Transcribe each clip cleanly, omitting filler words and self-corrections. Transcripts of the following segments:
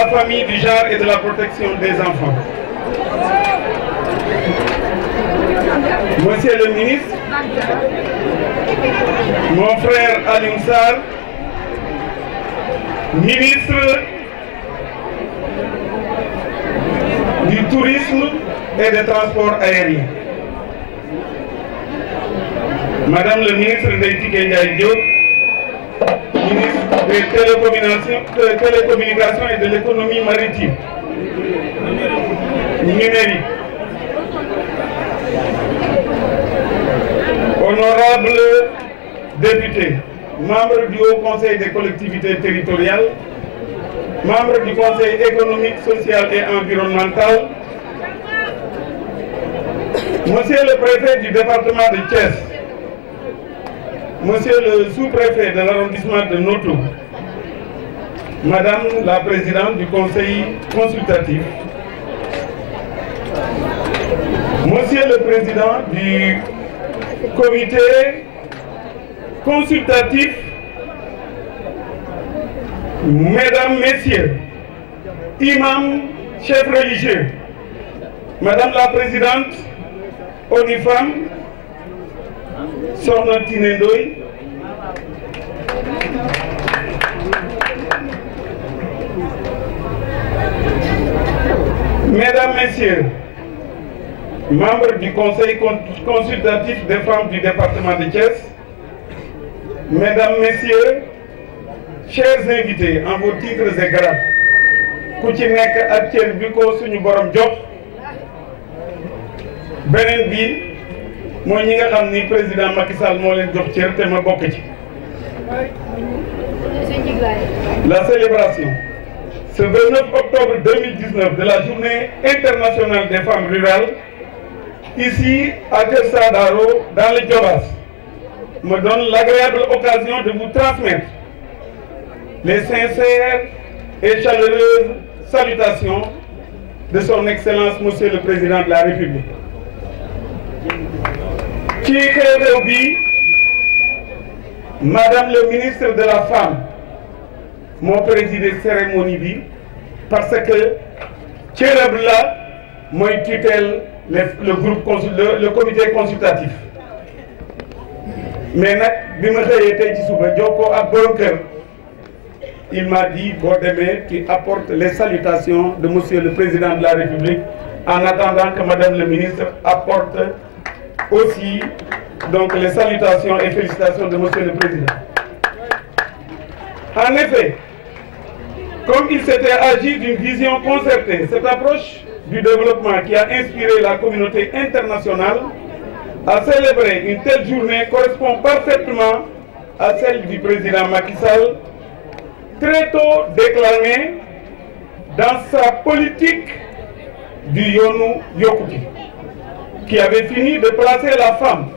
la famille, du genre et de la protection des enfants. Monsieur le ministre, mon frère Alioune Sarr, ministre du tourisme et des transports aériens. Madame le ministre Ndeye Tické Ndiaye Diop, ministre des télécommunications et de l'économie maritime, numérique. Honorables députés, membres du Haut Conseil des collectivités territoriales, membres du Conseil économique, social et environnemental, Monsieur le préfet du département de Thiès, Monsieur le sous-préfet de l'arrondissement de Noto, Madame la présidente du Conseil consultatif, Monsieur le président du comité consultatif, Mesdames, Messieurs, imams, chefs religieux, Madame la présidente, ONIFAM, Sokhna Tiné Ndoye, Mesdames, Messieurs, membres du Conseil consultatif des femmes du département de Thiès, Mesdames, Messieurs, chers invités en vos titres et grades, ku ci nekk ak cër bi ko suñu borom jox, beneen bi mooy ñi nga xam ni président Macky Sall moo leen jox cër te ma bokk ci. La célébration ce 29 octobre 2019 de la journée internationale des femmes rurales ici à Kër Saadaro dans le Diobass me donne l'agréable occasion de vous transmettre les sincères et chaleureuses salutations de son Excellence Monsieur le Président de la République. ci xew-xew bi Madame le ministre de la Femme moo présidé cérémonie bi parce que cërëb la mooy tutelle le comité consultatif mais nag bi ma xëyee tey ci suba jokkoo ak borom kër il m'a dit boo demee tu apportes les salutations de Monsieur le Président de la République en attendant que Madame le ministre apporte aussi donc les salutations et félicitations de Monsieur le Président. En effet, comme il s'était agi d'une vision concertée, cette approche du développement qui a inspiré la communauté internationale à célébrer une telle journée correspond parfaitement à celle du président Macky Sall, très tôt déclarée dans sa politique du Yoonu Yokkute, qui avait fini de placer la femme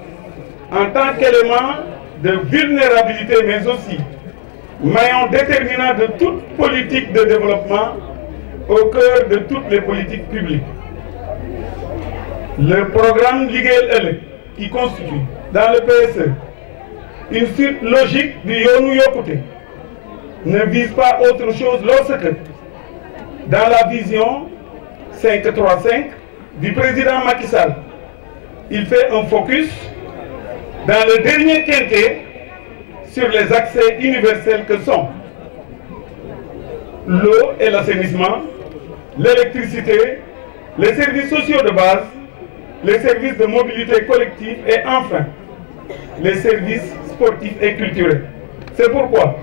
en tant qu'élément de vulnérabilité, mais aussi maillon déterminant de toute politique de développement au cœur de toutes les politiques publiques. Le programme Liggéeyal Ëllëg, qui constitue dans le PSE une suite logique du Yoonu Yokkute, ne vise pas autre chose lorsque, dans la vision 535 du président Macky Sall, il fait un focus dans le dernier quinquennat sur les accès universels que sont l'eau et l'assainissement, l'électricité, les services sociaux de base, les services de mobilité collective et enfin les services sportifs et culturels. C'est pourquoi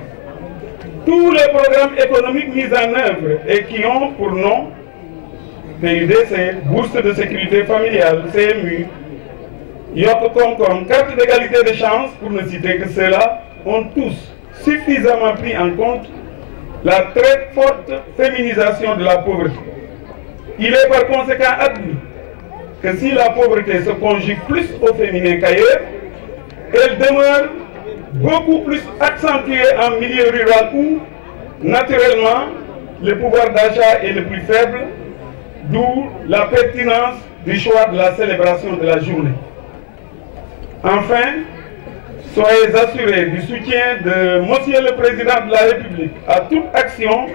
tous les programmes économiques mis en œuvre et qui ont pour nom PUDC, bourse de sécurité familiale, CMU, Yokk Koom-Koom, carte d'égalité de chance, pour ne citer que cela, ont tous suffisamment pris en compte la très forte féminisation de la pauvreté. Il est par conséquent admis que si la pauvreté se conjugue plus au féminin qu'ailleurs, elle demeure beaucoup plus accentuée en milieu rural où, naturellement, le pouvoir d'achat est le plus faible, d'où la pertinence du choix de la célébration de la journée. Enfin, soyez assurés du soutien de Monsieur le Président de la République à toute action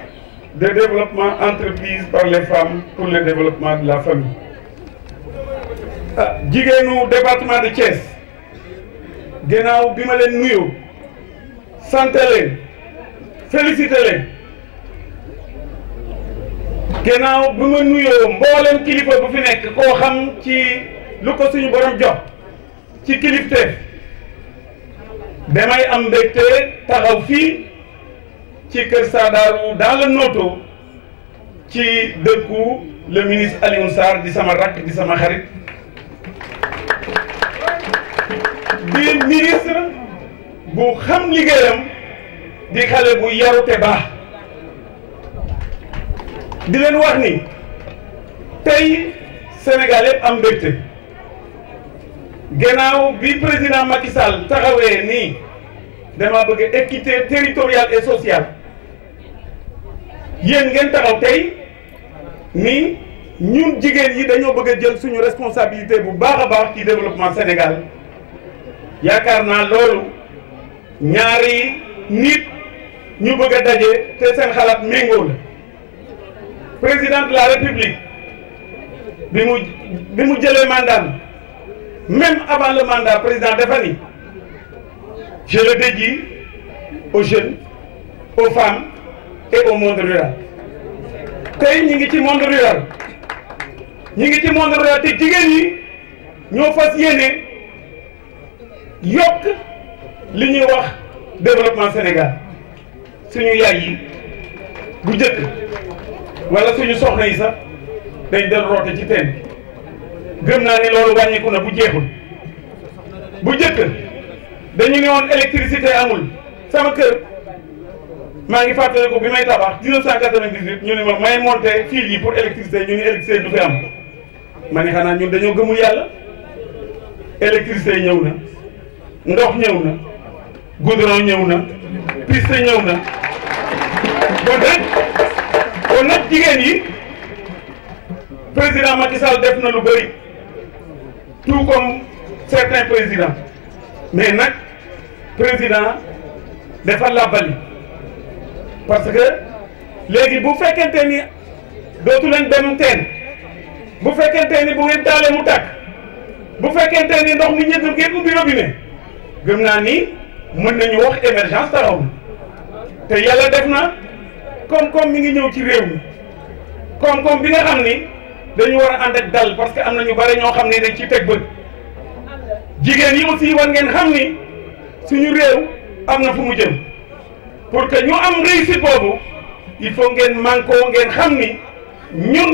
de développement entreprise par les femmes pour le développement de la famille. jigéenu département de Thiès gannaaw bi ma leen nuyu sant leen félicité leen gannaaw bi ma nuyoo mboolem kilifa bu fi nekk koo xam ci lu ko suñu borom jox ci kilifteef damay am mbégte taxaw fii ci Kër Sadarou dans le Noto ci dëkku le ministre Alioune Sarr di sama rakk di sama xarit di ministre bu xam liggéeyam di xale bu yaru te baax di leen wax ni tey Sénégal yëpp am mbégte gannaaw bi président Macky Sall taxawee nii dama bëgg équité territoriale et sociale yéen ngeen taxaw tey ni ñun jigéen yi dañoo bëgg a jël suñu responsabilité bu baax a baax ci développement Sénégal yaakaar naa loolu ñaari nit ñu bëgg a daje te seen xalaat méngoo la président de la République bi mu jëlee mandat même avant le mandat président dafa ni je le dédie aux jeunes, aux femmes et au monde rural. tey ñi ngi ci monde rural te jigéen ñi ñoo fas yéene yokk li ñuy wax développement Sénégal suñu yaay yi bu njëkk wala suñu soxna yi sax dañ del roote ci teen gëm naa ni loolu wàññiku na bu jeexul bu njëkk dañu ne woon électricité amul sama kër maa ngi fàttali ko bi may tabax 1998 ñu ne ma may monter fil yi pour électricité ñu ne électricité du fi am ma ne xanaa ñun dañoo gëmul yàlla électricité ñëw na ndox ñëw na goudron ñëw na piste ñëw na kon nag jigéen yi président Macky Sall def na lu bëri tout comme certains présidents mais nag président dafa làbbali parce que léegi bu fekkente ni dootu leen dem teen bu fekkente ni bu ngeen taalee mu tàkk bu fekkente ni ndox mi ñëpp ngeen ubbi robinet gëm naa ni mën nañu wax émergence taxaw na te yàlla def na koom-koom mi ngi ñëw ci réew mi koom-koom bi nga xam ni dañu war a ànd ak dal parce que am na ñu bare ñoo xam ni dañ ci teg bët jigéen yi aussi war ngeen xam ni suñu réew am na fu mu jëm pour que ñu am réussite boobu il faut ngeen mànkoo ngeen xam ni ñun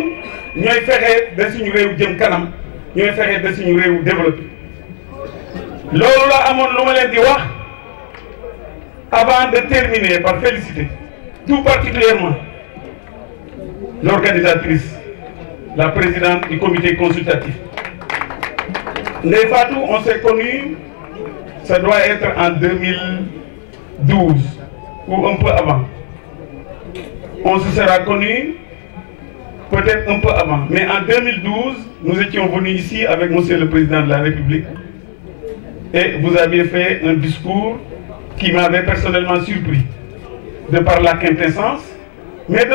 ñooy fexe ba suñu réew jëm kanam ñooy fexe ba suñu réew développé loolu la amoon lu ma leen di wax avant de terminer par féliciter tout particulièrement l'organisatrice, la présidente du comité consultatif. Ndeye Fatou, on s'est connus, ça doit être en 2012 ou un peu avant. On se sera connus peut-être un peu avant. Mais en 2012, nous étions venus ici avec monsieur le président de la République et vous aviez fait un discours qui m'avait personnellement surpris de par la quintessence, mais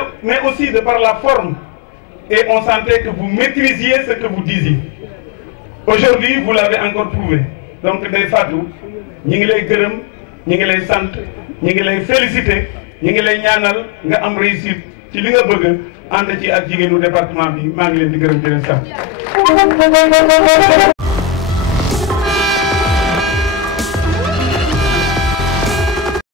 aussi de par la forme. Et on sentait que vous maîtrisiez ce que vous disiez. Aujourd'hui, vous l'avez encore prouvé. Donc, Ndeye Fatou, ñi ngi lay gërëm, ñi ngi lay sant, ñi ngi lay féliciter, ñi ngi lay ñaanal nga am réussite ci li nga bëgg ànd ci ak jigéenu département bi maa ngi leen di gërëm di leen sant.